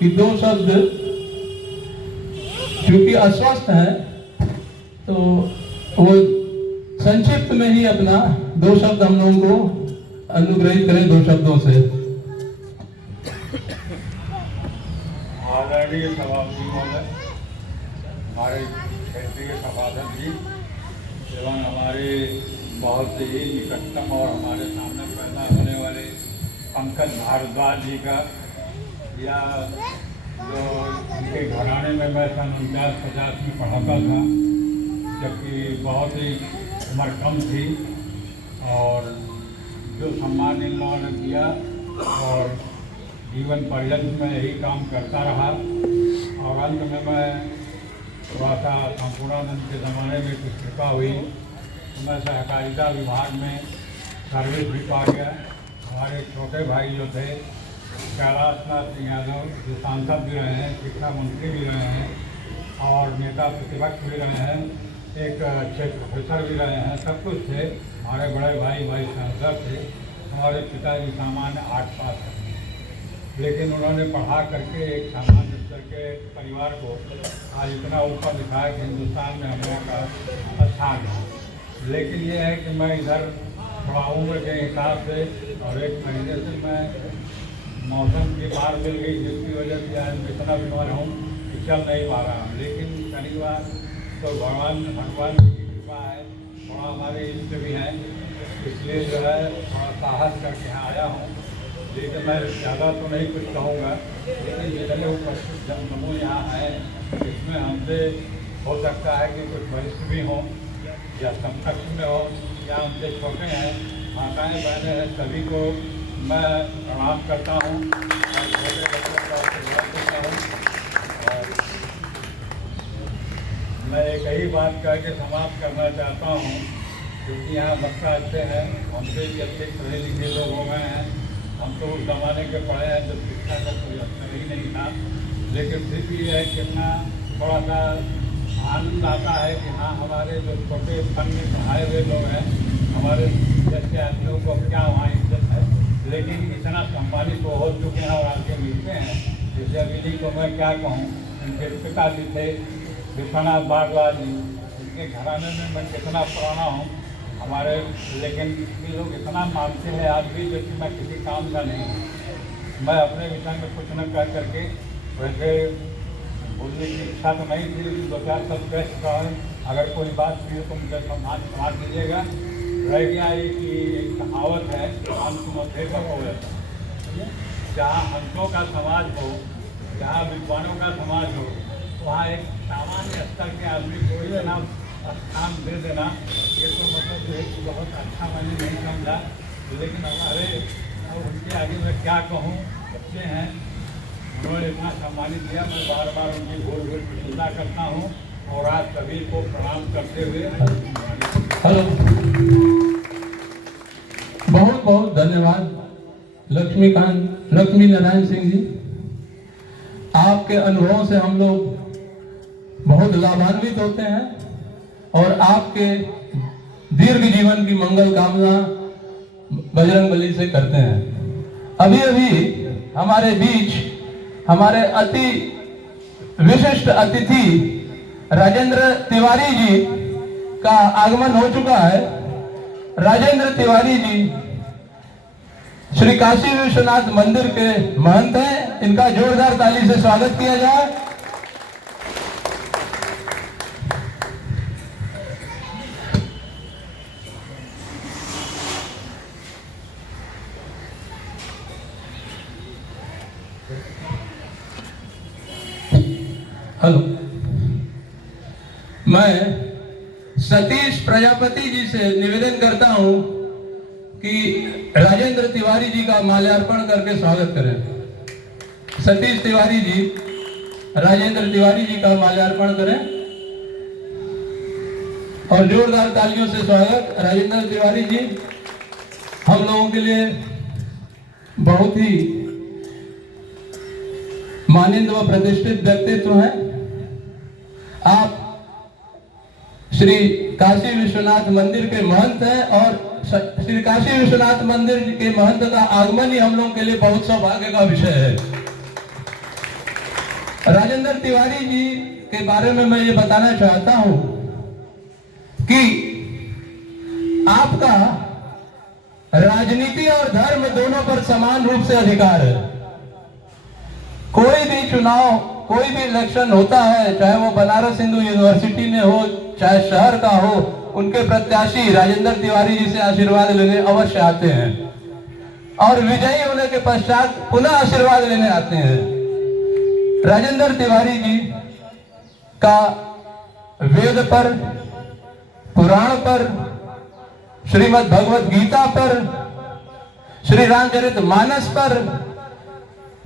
कि दो शब्द, क्योंकि अस्वस्थ है तो वो संक्षिप्त में ही अपना दो शब्द हम लोगों को अनुग्रहित करें, दो शब्दों से। आदरणीय सभापति महोदय, हमारे क्षेत्रीय सभासद जी एवं हमारे बहुत ही निकटतम और हमारे सामने पैदा होने वाले पंकज भारद्वाज जी का, या जो उनके घराने में मैं सन 49-50 में पढ़ाता था, जबकि बहुत ही उम्र कम थी, और जो सम्मान इन लोगों ने किया और जीवन पर्यंत में यही काम करता रहा। और अंत में मैं थोड़ा सा संपूर्णानंद के ज़माने में कुछ कृपा हुई तो मैं सहकारिता विभाग में सर्विस भी पा गया। हमारे छोटे भाई जो थे कैलाश नाथ सिंह यादव, जो सांसद भी रहे हैं, शिक्षा मंत्री भी रहे हैं और नेता प्रतिपक्ष भी रहे हैं, एक अच्छे प्रोफेसर भी रहे हैं, सब कुछ थे। हमारे बड़े भाई सांसद थे। हमारे पिताजी सामान्य 8 पास थे, लेकिन उन्होंने पढ़ा करके एक सामान्य स्तर के परिवार को आज इतना ऊपर दिखाया कि हिंदुस्तान में हम लोगों का स्थान है। लेकिन ये है कि मैं इधर थोड़ा उम्र के हिसाब से और 1 महीने से मैं मौसम की मार मिल गई, जिसकी वजह से आज इतना बीमार हूँ कि चल नहीं पा रहा हूँ। लेकिन शनिवार तो भगवान की कृपा है, थोड़ा हमारे इष्ट भी हैं, इसलिए जो है थोड़ा साहस करके यहाँ आया हूँ। लेकिन मैं ज़्यादा तो नहीं कुछ कहूँगा, लेकिन जितने उपस्थित जन समूह यहाँ हैं, इसमें हमसे हो सकता है कि कुछ वरिष्ठ भी हों या समकक्ष में हो या हमसे छोटे हैं, माताएँ बहनें हैं, सभी को मैं प्रणाम करता हूँ और छोटे बच्चों का आशीर्वाद देता हूँ। और मैं एक ही बात कह के समाप्त करना चाहता हूँ, क्योंकि यहाँ बच्चा अच्छे हैं, हमसे भी अच्छे पढ़े लिखे लोग हो गए हैं। हम तो उस ज़माने के पढ़े हैं जब शिक्षा का कोई असर ही नहीं था, लेकिन फिर भी है कितना थोड़ा सा आनंद आता है कि हाँ, हमारे जो छोटे फन में पढ़ाए हुए लोग हैं, हमारे जैसे आदमियों को क्या वहाँ इज्जत है, लेकिन इतना सम्मानित वो हो चुके हैं और आगे मिलते हैं। जैसे अभी को मैं क्या कहूँ, उनके पिताजी थे विश्वनाथ भारद्वाज जी, उनके घराने में मैं कितना पुराना हूँ हमारे, लेकिन ये लोग इतना मानते हैं आज भी, जो कि मैं किसी काम का नहीं हूँ। मैं अपने विषय में कुछ न कह करके, वैसे बोलने की इच्छा तो नहीं थी, लेकिन 2-4 शब्द कह चुका है। अगर कोई बात हुई तो मुझे सम्मान दीजिएगा। रह गया ये कि एक कहावत है, जहाँ हंसों का समाज हो, जहाँ विद्वानों का समाज हो, वहाँ एक सामान्य स्तर के आदमी को ही ना स्थान दे देना, ये तो मतलब है कि बहुत अच्छा मैंने नहीं समझा। लेकिन हमारे उनके आगे मैं क्या कहूँ, बच्चे हैं, उन्होंने इतना सम्मानित किया, मैं बार बार उनकी भूल प्रशंसा करता हूँ और आज सभी को प्रणाम करते हुए हेलो, बहुत बहुत धन्यवाद लक्ष्मी नारायण सिंह जी। आपके अनुभवों से हम लोग बहुत लाभान्वित होते हैं और आपके दीर्घ जीवन की मंगल कामना बजरंगबली से करते हैं। अभी अभी हमारे बीच हमारे अति विशिष्ट अतिथि राजेंद्र तिवारी जी का आगमन हो चुका है। राजेंद्र तिवारी जी श्री काशी विश्वनाथ मंदिर के महंत हैं। इनका जोरदार ताली से स्वागत किया जाए। हेलो, मैं सतीश प्रजापति जी से निवेदन करता हूं कि राजेंद्र तिवारी जी का माल्यार्पण करके स्वागत करें। सतीश तिवारी जी राजेंद्र तिवारी जी का माल्यार्पण करें और जोरदार तालियों से स्वागत। राजेंद्र तिवारी जी हम लोगों के लिए बहुत ही मानिंद व प्रतिष्ठित व्यक्तित्व हैं। आप श्री काशी विश्वनाथ मंदिर के महंत हैं और श्री काशी विश्वनाथ मंदिर के महंत का आगमन ही हम लोगों के लिए बहुत सौभाग्य का विषय है। राजेंद्र तिवारी जी के बारे में मैं ये बताना चाहता हूं कि आपका राजनीति और धर्म दोनों पर समान रूप से अधिकार है। कोई भी चुनाव, कोई भी इलेक्शन होता है, चाहे वो बनारस हिंदू यूनिवर्सिटी में हो, चाहे शहर का हो, उनके प्रत्याशी राजेंद्र तिवारी जी से आशीर्वाद लेने अवश्य आते हैं और विजयी होने के पश्चात पुनः आशीर्वाद लेने आते हैं। राजेंद्र तिवारी जी का वेद पर, पुराण पर, श्रीमद् भगवत गीता पर, श्री रामचरित मानस पर,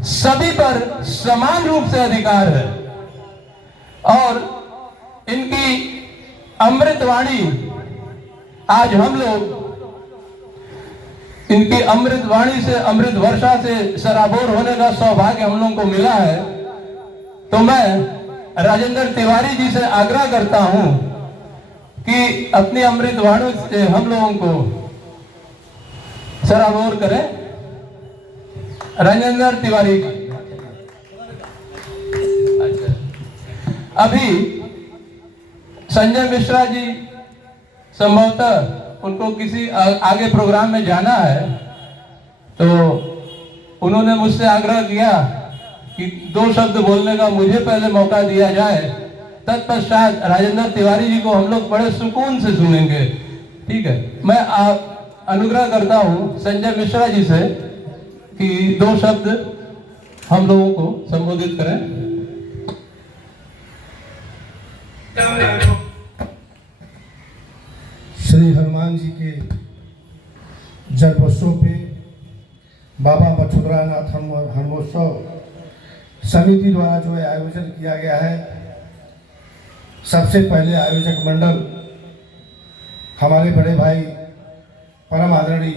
सभी पर समान रूप से अधिकार है और इनकी अमृतवाणी, आज हम लोग इनकी अमृतवाणी से, अमृत वर्षा से सराबोर होने का सौभाग्य हम लोगों को मिला है। तो मैं राजेंद्र तिवारी जी से आग्रह करता हूं कि अपनी अमृतवाणी से हम लोगों को सराबोर करें। राजेंद्र तिवारी जी, अभी संजय मिश्रा जी संभवतः उनको किसी आगे प्रोग्राम में जाना है, तो उन्होंने मुझसे आग्रह किया कि 2 शब्द बोलने का मुझे पहले मौका दिया जाए, तत्पश्चात राजेंद्र तिवारी जी को हम लोग बड़े सुकून से सुनेंगे। ठीक है, मैं अनुग्रह करता हूं संजय मिश्रा जी से कि 2 शब्द हम लोगों को संबोधित करें। श्री हनुमान जी के जन्मोत्सव पे बाबा मथुरानाथ हनुमोत्सव समिति द्वारा जो है आयोजन किया गया है। सबसे पहले आयोजक मंडल हमारे बड़े भाई परम आदरणीय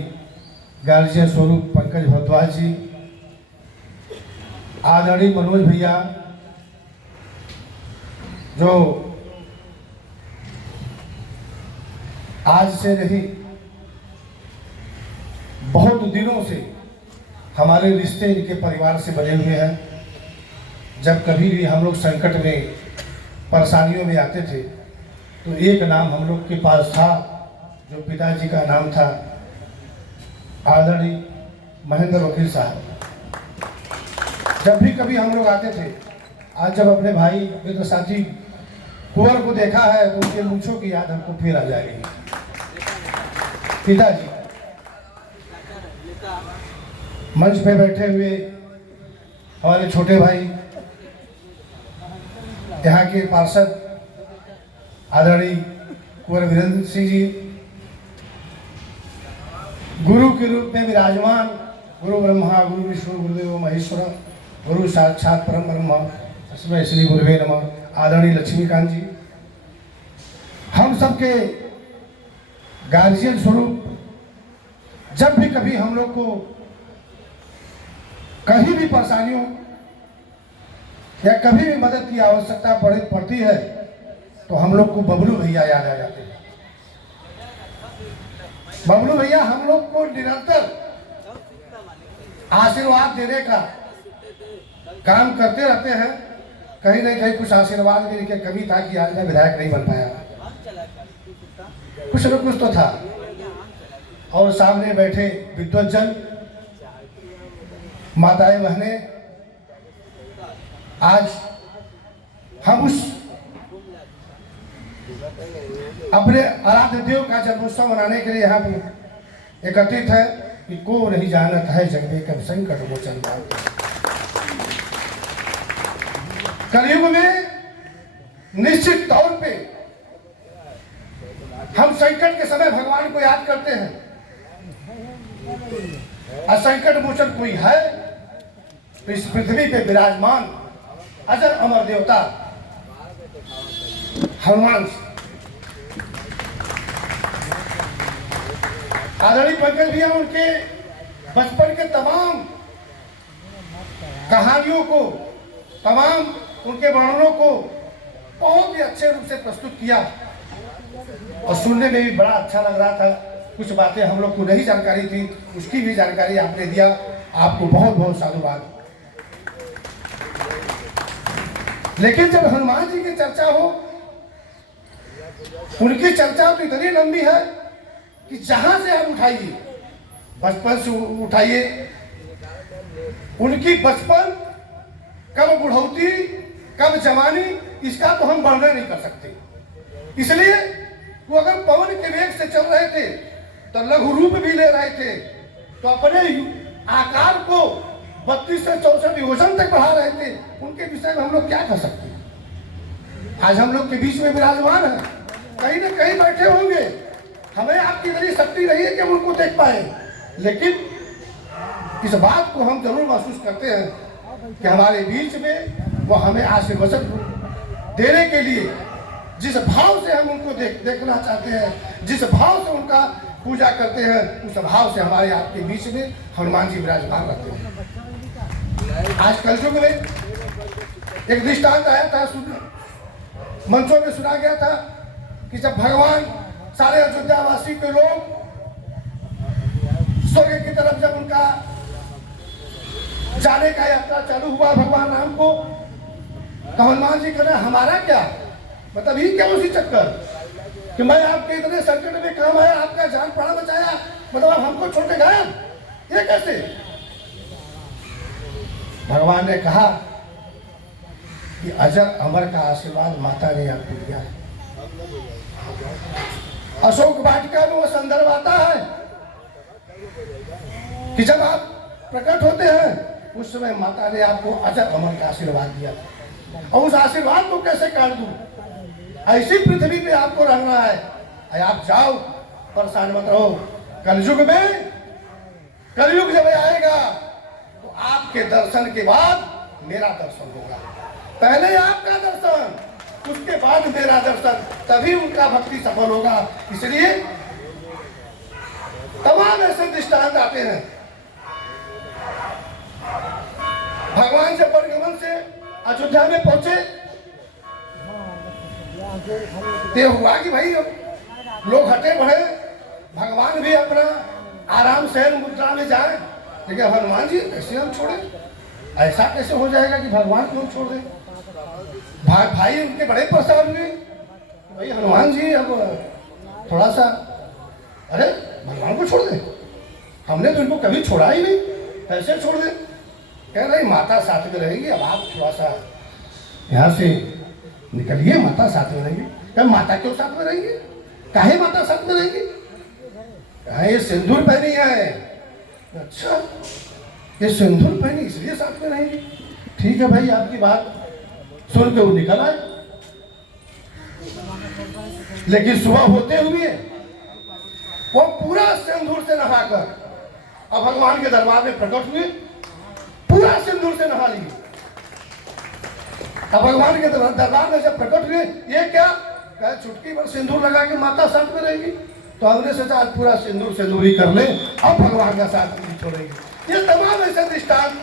गार्जियन स्वरूप पंकज भरद्वाज जी, आदरणीय मनोज भैया जो आज से नहीं बहुत दिनों से हमारे रिश्ते इनके परिवार से बने हुए हैं। जब कभी भी हम लोग संकट में, परेशानियों में आते थे तो एक नाम हम लोग के पास था, जो पिताजी का नाम था आदरणीय महेंद्र वकील साहब। जब भी कभी हम लोग आते थे, आज जब अपने भाई मित्र साथी कुंवर को देखा है तो उनके मूंछों की याद हमको फिर आ जाएगी। पिताजी मंच पे बैठे हुए हमारे छोटे भाई, यहाँ के पार्षद आदरणीय कुंवर वीरेंद्र सिंह जी, गुरु के रूप में विराजमान गुरु ब्रह्मा गुरु विष्णु गुरुदेव महेश्वर गुरु साक्षात परम ब्रह्म तस्मै श्री गुरुवे नमः, आदरणीय लक्ष्मीकांत जी, हम सबके गार्जियन स्वरूप, जब भी कभी हम लोग को कहीं भी परेशानियों या कभी भी मदद की आवश्यकता पड़ती है तो हम लोग को बबलू भैया याद आ जाते हैं। बबलू भैया हम लोग को निरंतर आशीर्वाद देने का काम करते रहते हैं। कहीं न कहीं कुछ आशीर्वाद देने की कमी था कि आज मैं विधायक नहीं बन पाया, कुछ न कुछ तो था। और सामने बैठे विद्वज्जन, माताएं बहनें, आज हम उस अपने आराध्य देव का जन्मोत्सव मनाने के लिए यहाँ पे एकत्रित है कि को नहीं जानत है जग में कब संकट मोचन बात। कलयुग में निश्चित तौर पे हम संकट के समय भगवान को याद करते हैं, और संकट मोचन कोई है तो इस पृथ्वी पे विराजमान अजर अमर देवता हनुमान। आदरणीय पंकज भैया उनके बचपन के तमाम कहानियों को, तमाम उनके वर्णनों को बहुत ही अच्छे रूप से प्रस्तुत किया और सुनने में भी बड़ा अच्छा लग रहा था। कुछ बातें हम लोग को नहीं जानकारी थी, उसकी भी जानकारी आपने दिया, आपको बहुत बहुत साधुवाद। लेकिन जब हनुमान जी की चर्चा हो, उनकी चर्चा तो इतनी लंबी है कि जहां से आप उठाइए, बचपन से उठाइए, उनकी बचपन कब बुढ़ौती कब जवानी, इसका तो हम वर्णन नहीं कर सकते। इसलिए वो अगर पवन के वेग से चल रहे थे तो लघु रूप भी ले रहे थे, तो अपने आकार को 32 से 64 योजन तक बढ़ा रहे थे। उनके विषय में हम लोग क्या कर सकते हैं? आज हम लोग के बीच में विराजमान है, कहीं न कहीं बैठे होंगे। हमें आपकी इतनी शक्ति नहीं है कि हम उनको देख पाए, लेकिन इस बात को हम जरूर महसूस करते हैं कि हमारे बीच में वो हमें आशीर्वचन देने के लिए जिस भाव से हम उनको देखना चाहते हैं, जिस भाव से उनका पूजा करते हैं, उस भाव से हमारे आपके बीच में हनुमान जी विराजमान रहते हैं। आज कलयुग में एक दृष्टांत आया था, मंचों में सुना गया था कि जब भगवान सारे अयोध्यावासी के लोग स्वर्ग की तरफ जब उनका जाने का यात्रा चालू हुआ भगवान राम को, तो हनुमान जी कह रहे हमारा क्या मतलब, ही क्या उसी चक्कर कि मैं आपके इतने संकट में काम आया, आपका जान पड़ा बचाया, मतलब आप हमको छोड़ के गए, ये कैसे? भगवान ने कहा कि अजर अमर का आशीर्वाद माता ने आपको दिया है। अशोक वाटिका में वो संदर्भ आता है कि जब आप प्रकट होते हैं उस समय माता ने आपको अजर अमर का आशीर्वाद दिया, और उस आशीर्वाद को कैसे काट दूं? ऐसी पृथ्वी पे आपको रहना है, आप जाओ, परेशान मत रहो। कलयुग में, कलयुग जब आएगा तो आपके दर्शन के बाद मेरा दर्शन होगा। पहले आपका दर्शन, उसके बाद मेरा दर्शन, तभी उनका भक्ति सफल होगा। इसलिए तमाम ऐसे दृष्टांत आते हैं। भगवान जब परिगमन से अयोध्या में पहुंचे, तो हुआ कि भाई लोग हटे बढ़े, भगवान भी अपना आराम से मुद्रा में जाए, लेकिन हनुमान जी कैसे हम छोड़े? ऐसा कैसे हो जाएगा कि भगवान को हम छोड़ दें? भाई उनके बड़े परेशान हुए, भाई हनुमान जी अब थोड़ा सा, अरे भगवान को छोड़ दे, हमने तो इनको कभी छोड़ा ही नहीं, कैसे छोड़ दे? कह रही माता साथ में रहेगी, अब आप थोड़ा सा यहाँ से निकलिए, माता साथ में रहेंगी। क्या माता क्यों साथ में रहेंगी? काहे माता साथ में रहेंगी? ये सिंदूर पहनी है। अच्छा, ये सिंदूर पहनी इसलिए साथ में रहेंगी। ठीक है भाई, आपकी बात सुन के वो निकल आए। लेकिन सुबह होते हुए वो पूरा सिंदूर से नहाकर अब भगवान के दरबार में प्रकट हुए, पूरा सिंदूर से नहा लिए। अब भगवान के दरबार में जब प्रकट हुए, ये क्या कहा, चुटकी भर सिंदूर लगा के माता साथ में रहेगी। तो हमने सोचा आज पूरा सिंदूर से दूरी कर ले, अब भगवान का साथ नहीं छोड़ेगी। ये तमाम ऐसे दृष्टांत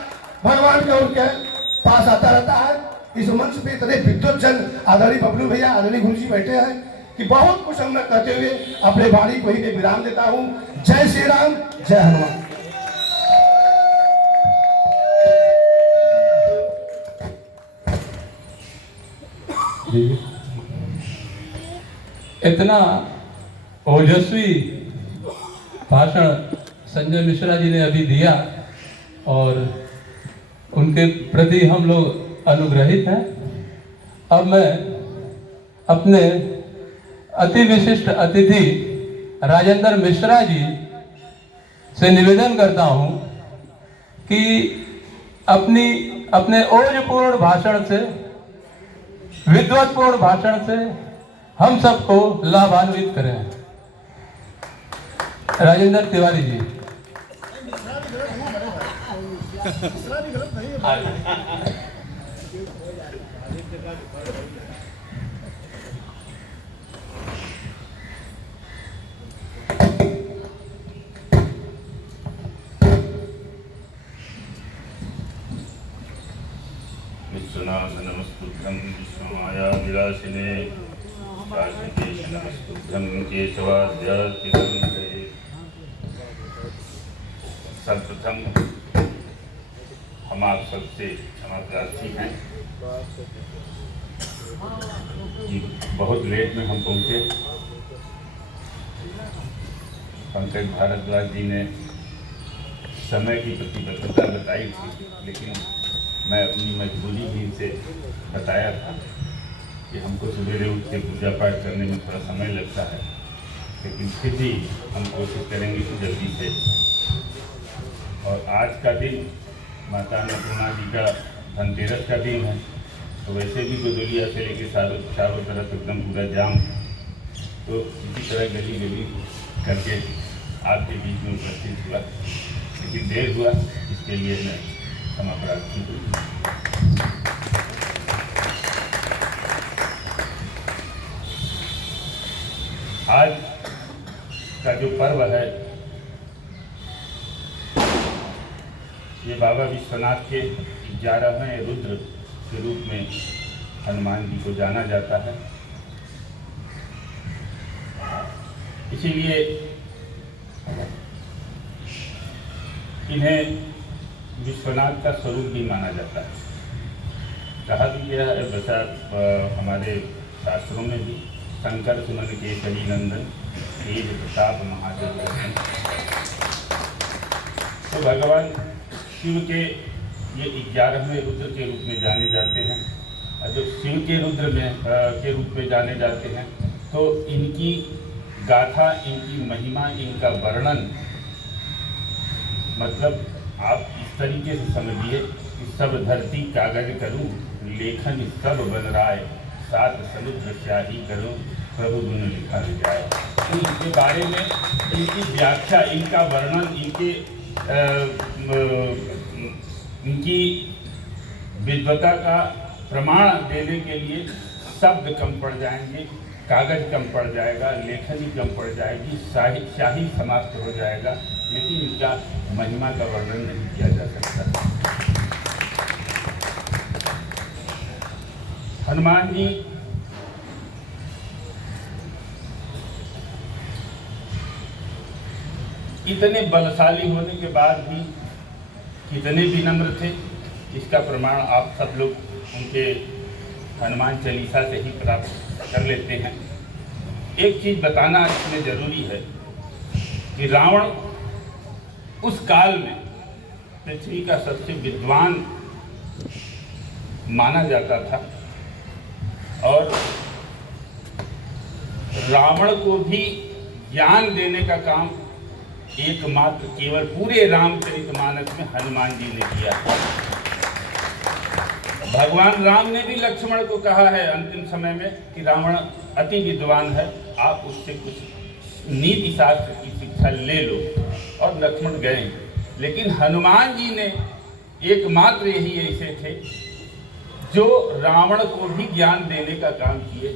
भगवान के उनके पास आता रहता है। इस मंच पे इतने विद्वत जन, आदरणीय बबलू भैया, आदरणीय गुरु जी बैठे हैं कि बहुत कुछ हम कहते हुए अपने वाणी को ही विराम देता हूँ। जय श्री राम, जय हनुमान। इतना ओजस्वी भाषण संजय मिश्रा जी ने अभी दिया और उनके प्रति हम लोग अनुग्रहित हैं। अब मैं अपने अति विशिष्ट अतिथि राजेंद्र मिश्रा जी से निवेदन करता हूं कि अपने ओजपूर्ण भाषण से, विद्वत्पूर्ण भाषण से हम सबको लाभान्वित करें। राजेंद्र तिवारी जी। विश्वनाथ नमस्तुभ्यं विश्वमाया विलासिने काशिकेश नमस्तुभ्यं केशवाद्यार्थितं हरे। सर्वप्रथम हम आप सबसे क्षमा प्रार्थी हैं कि बहुत लेट में हम पहुँचे। पंकज भारद्वाज जी ने समय की प्रतिबद्धता बताई थी, लेकिन मैं अपनी मजबूरी भी इनसे बताया था कि हमको सवेरे उठ के पूजा पाठ करने में थोड़ा समय लगता है, लेकिन फिर भी हम कोशिश करेंगे कि जल्दी से। और आज का दिन माता अन्नपूर्णा जी का धनतेरस का दिन है, तो वैसे भी गोदलिया से लेके चारों तरफ एकदम पूरा जाम, तो इसी तरह गली गली करके आपके बीच में उपस्थित हुआ, लेकिन देर हुआ, इसके लिए मैं क्षमा प्रार्थी हूँ। आज का जो पर्व है ये बाबा विश्वनाथ के 11वें रुद्र के रूप में हनुमान जी को जाना जाता है। इसीलिए इन्हें विश्वनाथ का स्वरूप भी माना जाता है। कहा भी गया है वैसा हमारे शास्त्रों में भी, शंकर सुमन केसरी नंदन तेज प्रताप महादेव दर्शन। तो भगवान शिव के ये 11वें रुद्र के रूप में जाने जाते हैं। और जब शिव के रुद्र के रूप में जाने जाते हैं तो इनकी गाथा, इनकी महिमा, इनका वर्णन, मतलब आप इस तरीके से समझिए कि सब धरती कागज करूं, लेखन सब बन राय, सात समुद्र स्याही करूं, प्रभु गुण लिखा जाए। तो इनके बारे में इनकी व्याख्या, इनका वर्णन, इनकी विद्वता का प्रमाण देने के लिए शब्द कम पड़ जाएंगे, कागज कम पड़ जाएगा, लेखनी कम पड़ जाएगी, शाही समाप्त हो जाएगा, लेकिन इनका महिमा का वर्णन नहीं किया जा सकता। हनुमान जी इतने बलशाली होने के बाद भी कितने विनम्र थे, इसका प्रमाण आप सब लोग उनके हनुमान चालीसा से ही प्राप्त कर लेते हैं। एक चीज बताना इसमें जरूरी है कि रावण उस काल में पृथ्वी का सबसे विद्वान माना जाता था, और रावण को भी ज्ञान देने का काम एकमात्र केवल पूरे रामचरितमानस में हनुमान जी ने किया। भगवान राम ने भी लक्ष्मण को कहा है अंतिम समय में कि रावण अति विद्वान है, आप उससे कुछ नीति शास्त्र की शिक्षा ले लो, और लक्ष्मण गए। लेकिन हनुमान जी ने एकमात्र यही ऐसे थे जो रावण को भी ज्ञान देने का काम किए।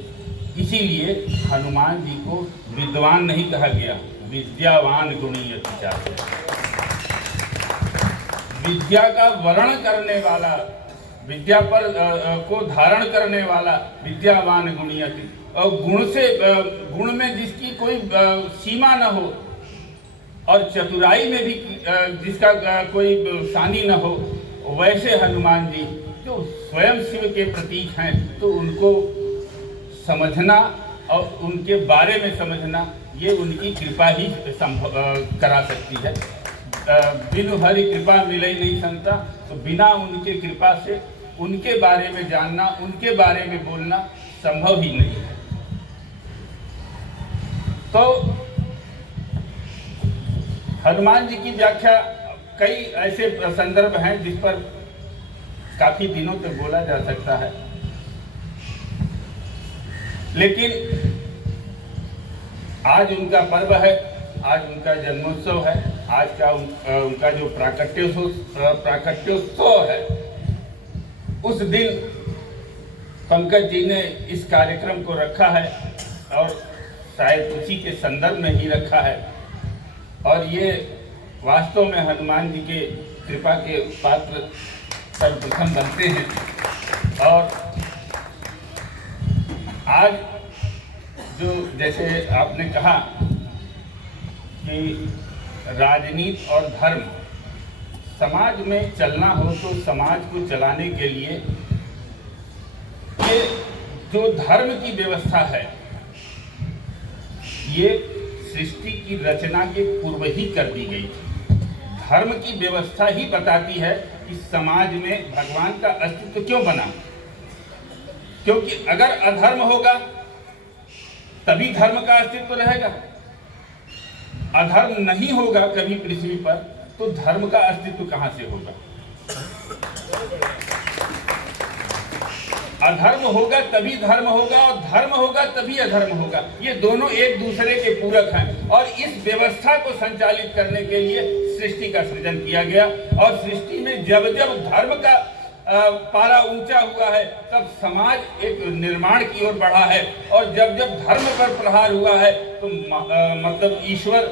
इसीलिए हनुमान जी को विद्वान नहीं कहा गया, विद्यावान गुणी अति चातुर। विद्या का वर्ण करने वाला, विद्या पर को धारण करने वाला विद्यावान गुणी अति, और गुण में जिसकी कोई सीमा न हो, और चतुराई में भी जिसका कोई सानी न हो, वैसे हनुमान जी जो स्वयं शिव के प्रतीक हैं, तो उनको समझना और उनके बारे में समझना ये उनकी कृपा ही संभव करा सकती है। बिनु हरि कृपा मिले ही नहीं संता, तो बिना उनके कृपा से उनके बारे में जानना, उनके बारे में बोलना संभव ही नहीं है। तो हनुमान जी की व्याख्या कई ऐसे संदर्भ हैं जिस पर काफी दिनों तक बोला जा सकता है, लेकिन आज उनका पर्व है, आज उनका जन्मोत्सव है, आज का उनका जो प्राकट्योत्सव है, उस दिन पंकज जी ने इस कार्यक्रम को रखा है, और शायद उसी के संदर्भ में ही रखा है। और ये वास्तव में हनुमान जी के कृपा के पात्र सर्वप्रथम बनते हैं। और आज जो जैसे आपने कहा कि राजनीति और धर्म, समाज में चलना हो तो समाज को चलाने के लिए ये जो धर्म की व्यवस्था है ये सृष्टि की रचना के पूर्व ही कर दी गई थी। धर्म की व्यवस्था ही बताती है कि समाज में भगवान का अस्तित्व क्यों बना, क्योंकि अगर अधर्म होगा तभी धर्म का अस्तित्व रहेगा। अधर्म नहीं होगा कभी पृथ्वी पर तो धर्म का अस्तित्व कहां से होगा। अधर्म होगा तभी धर्म होगा और धर्म होगा तभी अधर्म होगा। ये दोनों एक दूसरे के पूरक हैं और इस व्यवस्था को संचालित करने के लिए सृष्टि का सृजन किया गया। और सृष्टि में जब जब धर्म का पारा ऊंचा हुआ है तब समाज एक निर्माण की ओर बढ़ा है और जब जब धर्म पर प्रहार हुआ है तो मतलब ईश्वर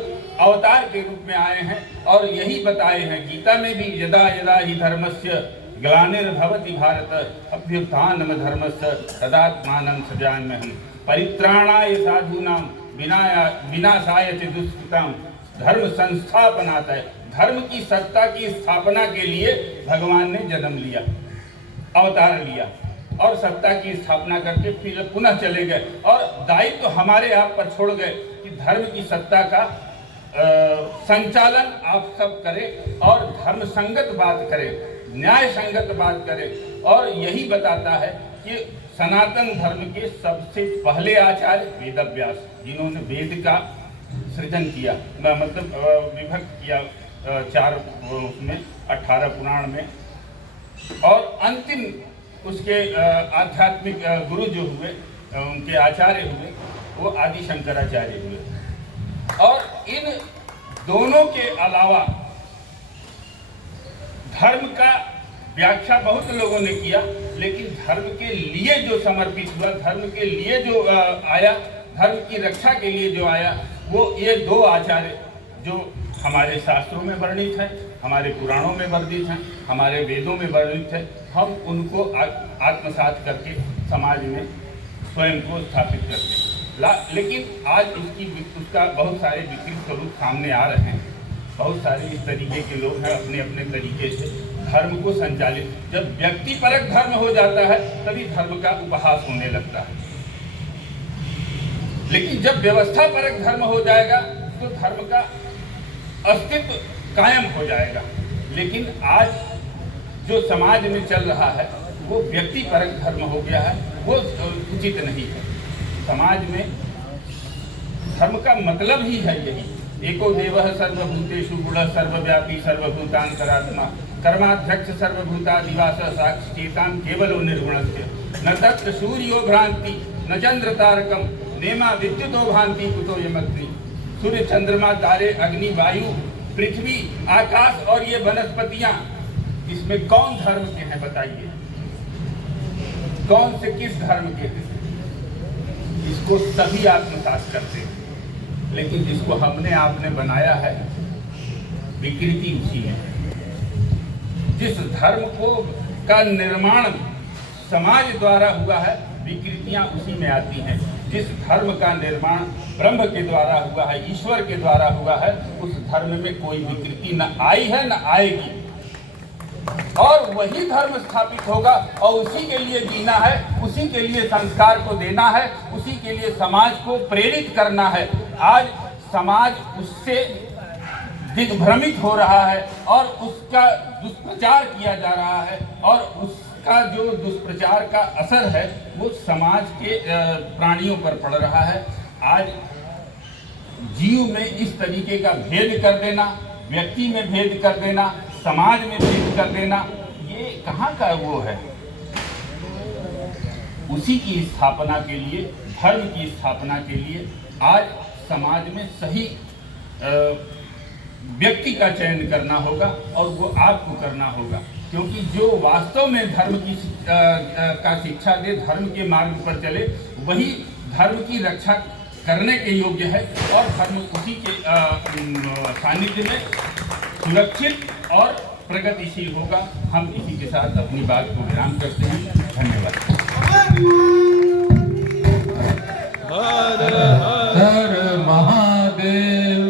अवतार के रूप में आए हैं और यही बताए हैं गीता में भी, यदा यदा ही धर्मस्य ग्लानिर्भवति भारत अभ्युत्थानम धर्मस्य तदात्मानं सृजाम्यहम् परित्राणाय साधूनां विनाशाय च दुष्कृतां धर्म संस्थापनाय। धर्म की सत्ता की स्थापना के लिए भगवान ने जन्म लिया, अवतार लिया और सत्ता की स्थापना करके फिर पुनः चले गए और दायित्व तो हमारे आप पर छोड़ गए कि धर्म की सत्ता का संचालन आप सब करें और धर्म संगत बात करें, न्याय संगत बात करें। और यही बताता है कि सनातन धर्म के सबसे पहले आचार्य वेदव्यास, जिन्होंने वेद का सृजन किया, मतलब विभक्त किया 4 उसमें 18 पुराण में, और अंतिम उसके आध्यात्मिक गुरु जो हुए, उनके आचार्य हुए, वो आदि शंकराचार्य हुए। और इन दोनों के अलावा धर्म का व्याख्या बहुत लोगों ने किया, लेकिन धर्म के लिए जो समर्पित हुआ, धर्म के लिए जो आया, धर्म की रक्षा के लिए जो आया, वो ये 2 आचार्य जो हमारे शास्त्रों में वर्णित है, हमारे पुराणों में वर्णित हैं, हमारे वेदों में वर्णित है। हम उनको आत्मसात करके समाज में स्वयं को स्थापित करते हैं। लेकिन आज उसका बहुत सारे विकृत स्वरूप सामने आ रहे हैं। बहुत सारे इस तरीके के लोग हैं अपने अपने तरीके से धर्म को संचालित। जब व्यक्तिपरक धर्म हो जाता है तभी धर्म का उपहास होने लगता है, लेकिन जब व्यवस्था परक धर्म हो जाएगा तो धर्म का अस्तित्व कायम हो जाएगा। लेकिन आज जो समाज में चल रहा है वो व्यक्तिपरक धर्म हो गया है, वो उचित नहीं है। समाज में धर्म का मतलब ही है यही, एको देवः सर्वभूतेषु गुणः सर्वव्यापी सर्वभूतान्तरात्मा कर्माध्यक्ष सर्वभूतादिवासः साक्षिचेतां केवलो निर्गुणस्य न तत्र सूर्यो भ्रांति न चंद्र तारकम नेमा विद्युतो भांति कुतो यमग्नि। सूर्य, चंद्रमा, तारे, अग्नि, वायु, पृथ्वी, आकाश और ये वनस्पतियां, इसमें कौन धर्म के हैं बताइए? कौन से किस धर्म के हैं? इसको सभी आत्मसात करते हैं, लेकिन जिसको हमने आपने बनाया है विकृति उसी में। जिस धर्म को का निर्माण समाज द्वारा हुआ है विकृतियां उसी में आती हैं। जिस धर्म का निर्माण ब्रह्म के द्वारा हुआ है, ईश्वर के द्वारा हुआ है, उस धर्म में कोई विकृति न आई है न आएगी और वही धर्म स्थापित होगा और उसी के लिए जीना है, उसी के लिए संस्कार को देना है, उसी के लिए समाज को प्रेरित करना है। आज समाज उससे दिग्भ्रमित हो रहा है और उसका दुष्प्रचार किया जा रहा है और उसका जो दुष्प्रचार का असर है वो समाज के प्राणियों पर पड़ रहा है। आज जीव में इस तरीके का भेद कर देना, व्यक्ति में भेद कर देना, समाज में भेद कर देना, ये कहाँ का वो है? उसी की स्थापना के लिए, धर्म की स्थापना के लिए आज समाज में सही व्यक्ति का चयन करना होगा और वो आपको करना होगा, क्योंकि जो वास्तव में धर्म की का शिक्षा दे, धर्म के मार्ग पर चले, वही धर्म की रक्षा करने के योग्य है और धर्म उसी के सानिध्य में सुरक्षित और प्रगतिशील होगा। हम इसी के साथ अपनी बात को विराम करते हैं। धन्यवाद। हर हर महादेव।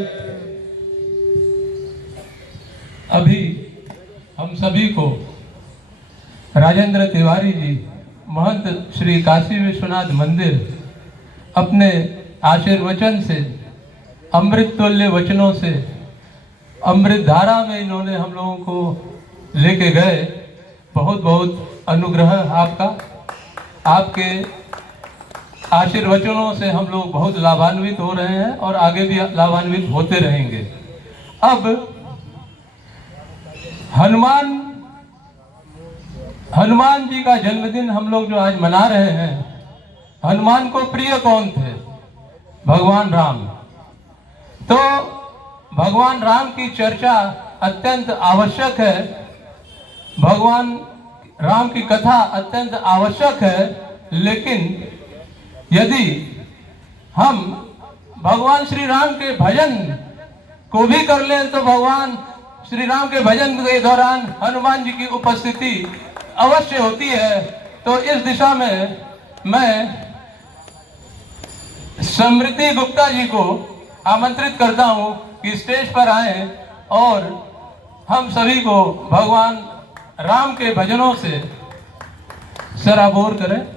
अभी हम सभी को राजेंद्र तिवारी जी महंत श्री काशी विश्वनाथ मंदिर अपने आशीर्वचन से, अमृत तुल्य वचनों से, अमृत धारा में इन्होंने हम लोगों को लेके गए। बहुत बहुत अनुग्रह आपका, आपके आशीर्वचनों से हम लोग बहुत लाभान्वित हो रहे हैं और आगे भी लाभान्वित होते रहेंगे। अब हनुमान जी का जन्मदिन हम लोग जो आज मना रहे हैं, हनुमान को प्रिय कौन थे? भगवान राम। तो भगवान राम की चर्चा अत्यंत आवश्यक है, भगवान राम की कथा अत्यंत आवश्यक है। लेकिन यदि हम भगवान श्री राम के भजन को भी कर लें तो भगवान श्री राम के भजन के दौरान हनुमान जी की उपस्थिति अवश्य होती है। तो इस दिशा में मैं समृद्धि गुप्ता जी को आमंत्रित करता हूं कि स्टेज पर आए और हम सभी को भगवान राम के भजनों से सराबोर करें।